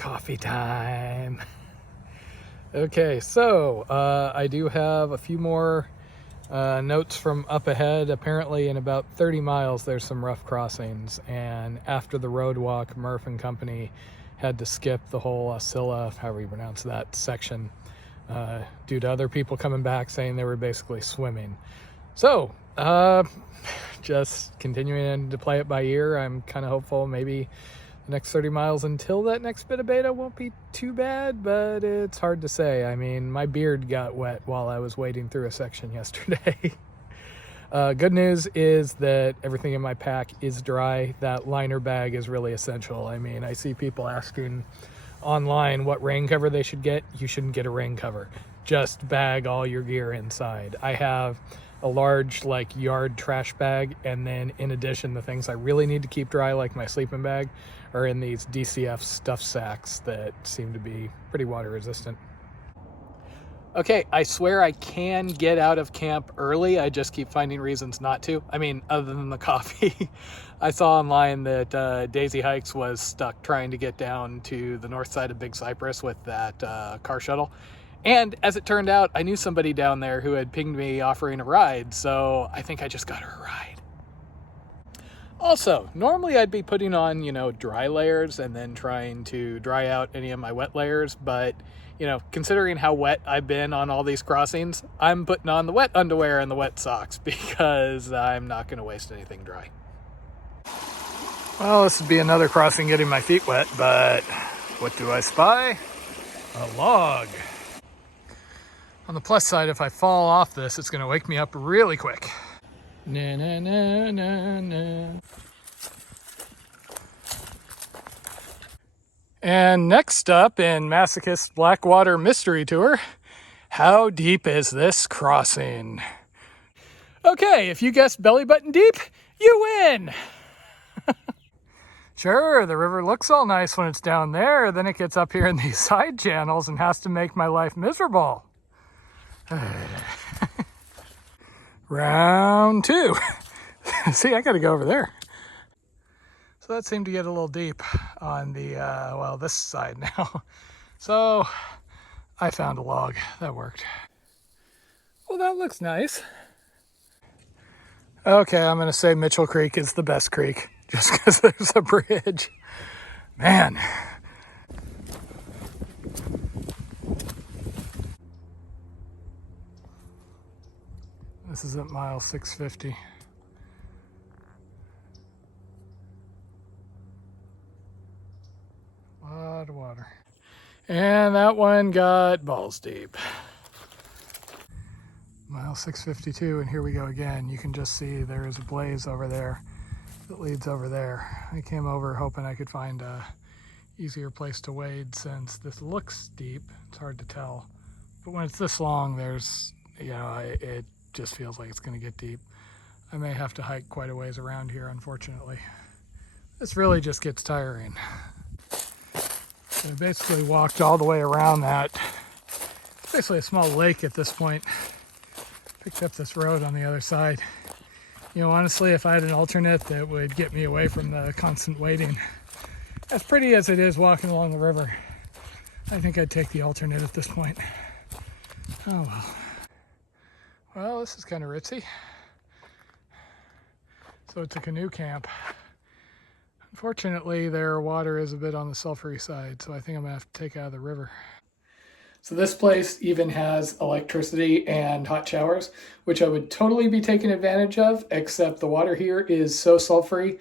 Coffee time. Okay, so I do have a few more notes from up ahead. Apparently in about 30 miles there's some rough crossings, and after the road walk, Murph and company had to skip the whole Oscilla, however you pronounce that section, due to other people coming back saying they were basically swimming. So just continuing to play it by ear. I'm kind of hopeful maybe the next 30 miles until that next bit of beta won't be too bad, but it's hard to say. I mean, my beard got wet while I was wading through a section yesterday. Good news is that everything in my pack is dry. That liner bag is really essential. I mean, I see people asking online what rain cover they should get. You shouldn't get a rain cover. Just bag all your gear inside. I have a large yard trash bag, and then in addition, the things I really need to keep dry, like my sleeping bag, are in these DCF stuff sacks that seem to be pretty water resistant. Okay, I swear I can get out of camp early. I just keep finding reasons not to. I mean, other than the coffee. I saw online that Daisy Hikes was stuck trying to get down to the north side of Big Cypress with that car shuttle. And as it turned out, I knew somebody down there who had pinged me offering a ride, so I think I just got her a ride. Also, normally I'd be putting on, dry layers and then trying to dry out any of my wet layers, but, considering how wet I've been on all these crossings, I'm putting on the wet underwear and the wet socks because I'm not going to waste anything dry. Well, this would be another crossing getting my feet wet, but what do I spy? A log. On the plus side, if I fall off this, it's going to wake me up really quick. Na, na, na, na, na. And next up in Masochist Blackwater Mystery Tour, how deep is this crossing? Okay, if you guessed belly button deep, you win! Sure, the river looks all nice when it's down there, then it gets up here in these side channels and has to make my life miserable. Round two. See, I gotta go over there. So that seemed to get a little deep on the, this side now. So I found a log. That worked. Well, that looks nice. Okay, I'm gonna say Mitchell Creek is the best creek, just because there's a bridge. Man. This is at mile 650. A lot of water. And that one got balls deep. Mile 652, and here we go again. You can just see there is a blaze over there that leads over there. I came over hoping I could find a easier place to wade since this looks deep. It's hard to tell. But when it's this long, there's, it just feels like it's going to get deep. I may have to hike quite a ways around here, unfortunately. This really just gets tiring. So I basically walked all the way around that. It's basically a small lake at this point. Picked up this road on the other side. Honestly, if I had an alternate that would get me away from the constant waiting, as pretty as it is walking along the river, I think I'd take the alternate at this point. Oh well. Well, this is kind of ritzy. So it's a canoe camp. Unfortunately, their water is a bit on the sulfury side, so I think I'm gonna have to take it out of the river. So this place even has electricity and hot showers, which I would totally be taking advantage of, except the water here is so sulfury.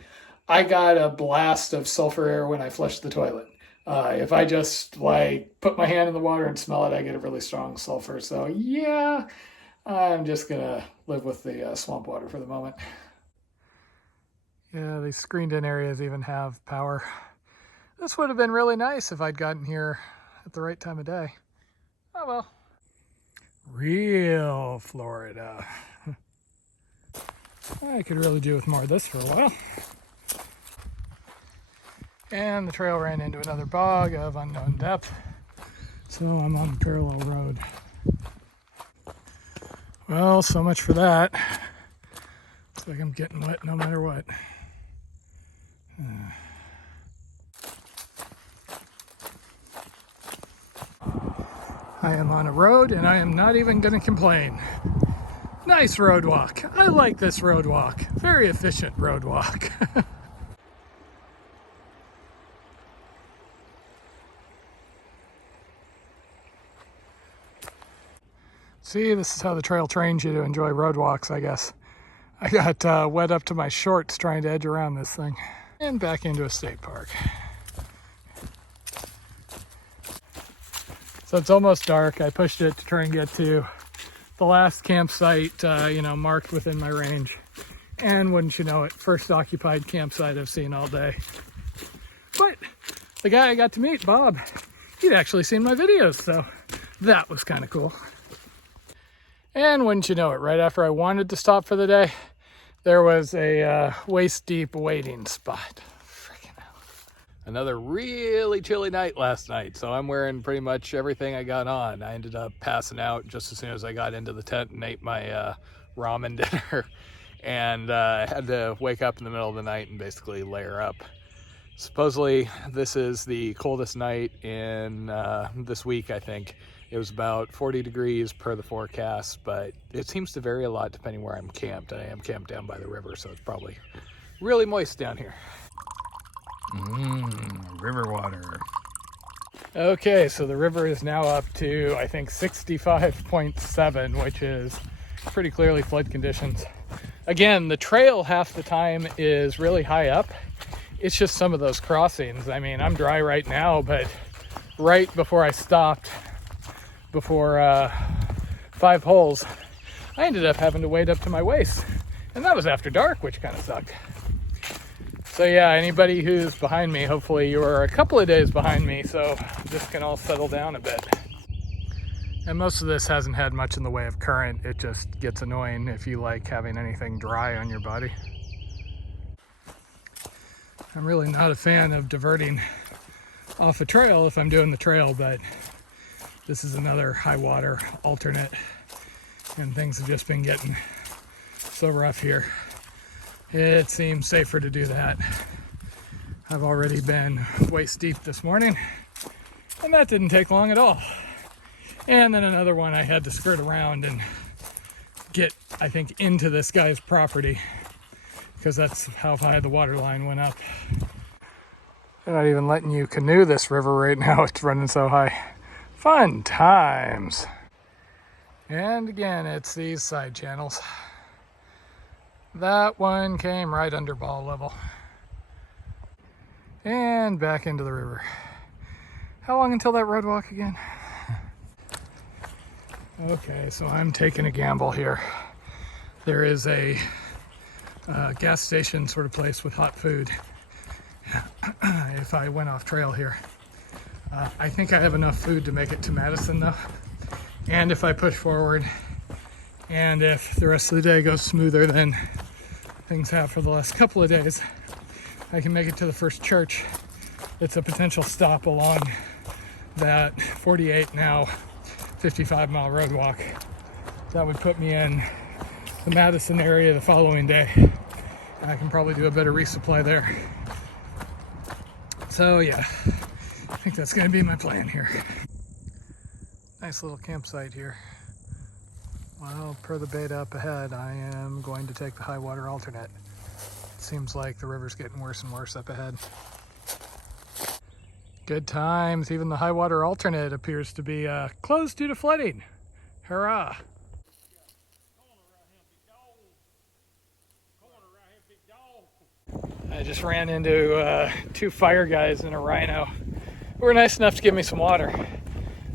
I got a blast of sulfur air when I flushed the toilet. If I just put my hand in the water and smell it, I get a really strong sulfur. So yeah, I'm just gonna live with the swamp water for the moment. Yeah, these screened in areas even have power. This would have been really nice if I'd gotten here at the right time of day. Oh well. Real Florida. I could really do with more of this for a while. And the trail ran into another bog of unknown depth. So I'm on a parallel road. Well, so much for that. Looks like I'm getting wet no matter what. I am on a road and I am not even going to complain. Nice road walk. I like this road walk. Very efficient road walk. See, this is how the trail trains you to enjoy road walks, I guess. I got wet up to my shorts trying to edge around this thing. And back into a state park. So it's almost dark. I pushed it to try and get to the last campsite, marked within my range. And wouldn't you know it, first occupied campsite I've seen all day. But the guy I got to meet, Bob, he'd actually seen my videos, so that was kind of cool. And wouldn't you know it, right after I wanted to stop for the day, there was a waist-deep waiting spot. Freaking hell. Another really chilly night last night, so I'm wearing pretty much everything I got on. I ended up passing out just as soon as I got into the tent and ate my ramen dinner. And I had to wake up in the middle of the night and basically layer up. Supposedly, this is the coldest night in this week, I think. It was about 40 degrees per the forecast, but it seems to vary a lot depending where I'm camped. I am camped down by the river, so it's probably really moist down here. River water. Okay, so the river is now up to, I think, 65.7, which is pretty clearly flood conditions. Again, the trail half the time is really high up. It's just some of those crossings. I mean, I'm dry right now, but right before I stopped, before 5 holes, I ended up having to wade up to my waist. And that was after dark, which kind of sucked. So yeah, anybody who's behind me, hopefully you are a couple of days behind me, so this can all settle down a bit. And most of this hasn't had much in the way of current. It just gets annoying if you like having anything dry on your body. I'm really not a fan of diverting off a trail if I'm doing the trail, but this is another high water alternate, and things have just been getting so rough here. It seems safer to do that. I've already been waist deep this morning, and that didn't take long at all. And then another one I had to skirt around and get, I think, into this guy's property, because that's how high the water line went up. They're not even letting you canoe this river right now. It's running so high. Fun times. And again, it's these side channels. That one came right under ball level. And back into the river. How long until that road walk again? Okay, so I'm taking a gamble here. There is a gas station sort of place with hot food if I went off trail here. I think I have enough food to make it to Madison though. And if I push forward, and if the rest of the day goes smoother than things have for the last couple of days, I can make it to the first church. It's a potential stop along that 48 now 55 mile road walk. That would put me in the Madison area the following day. I can probably do a better resupply there. So yeah, I think that's gonna be my plan here. Nice little campsite here. Well, per the beta up ahead, I am going to take the high water alternate. It seems like the river's getting worse and worse up ahead. Good times. Even the high water alternate appears to be closed due to flooding. Hurrah! I just ran into 2 fire guys and a rhino who were nice enough to give me some water.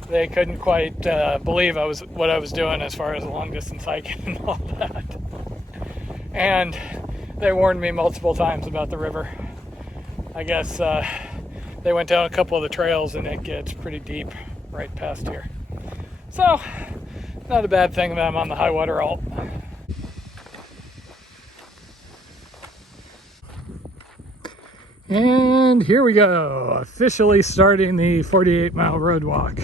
They couldn't quite believe what I was doing as far as long distance hiking and all that. And they warned me multiple times about the river. I guess they went down a couple of the trails and it gets pretty deep right past here. So, not a bad thing that I'm on the high water alt. And here we go, officially starting the 48 mile road walk,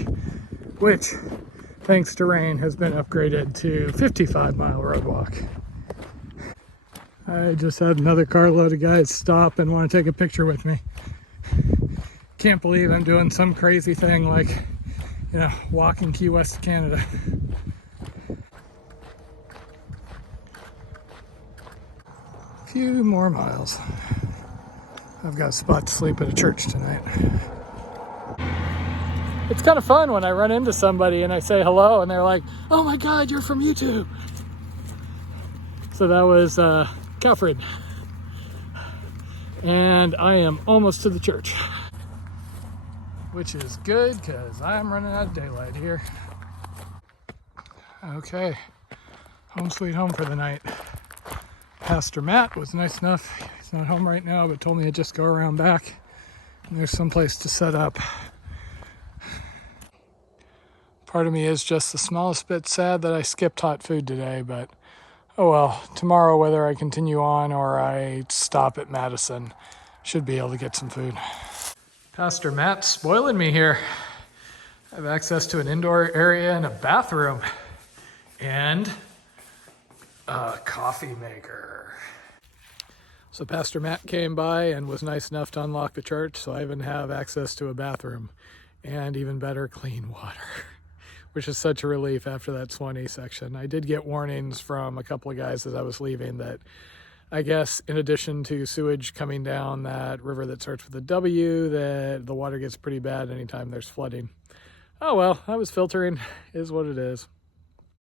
which, thanks to rain, has been upgraded to 55 mile road walk. I just had another carload of guys stop and want to take a picture with me. Can't believe I'm doing some crazy thing like walking Key West to Canada. A few more miles. I've got a spot to sleep at a church tonight. It's kind of fun when I run into somebody and I say hello and they're like, "Oh my God, you're from YouTube." So that was Calfred. And I am almost to the church, which is good because I'm running out of daylight here. Okay, home sweet home for the night. Pastor Matt was nice enough. He's not home right now, but told me to just go around back and there's some place to set up. Part of me is just the smallest bit sad that I skipped hot food today, but oh well. Tomorrow, whether I continue on or I stop at Madison, should be able to get some food. Pastor Matt's spoiling me here. I have access to an indoor area and a bathroom and a coffee maker. So Pastor Matt came by and was nice enough to unlock the church, so I even have access to a bathroom and even better, clean water, which is such a relief after that Suwannee section. I did get warnings from a couple of guys as I was leaving that I guess in addition to sewage coming down that river that starts with a W, that the water gets pretty bad anytime there's flooding. Oh well, I was filtering, is what it is.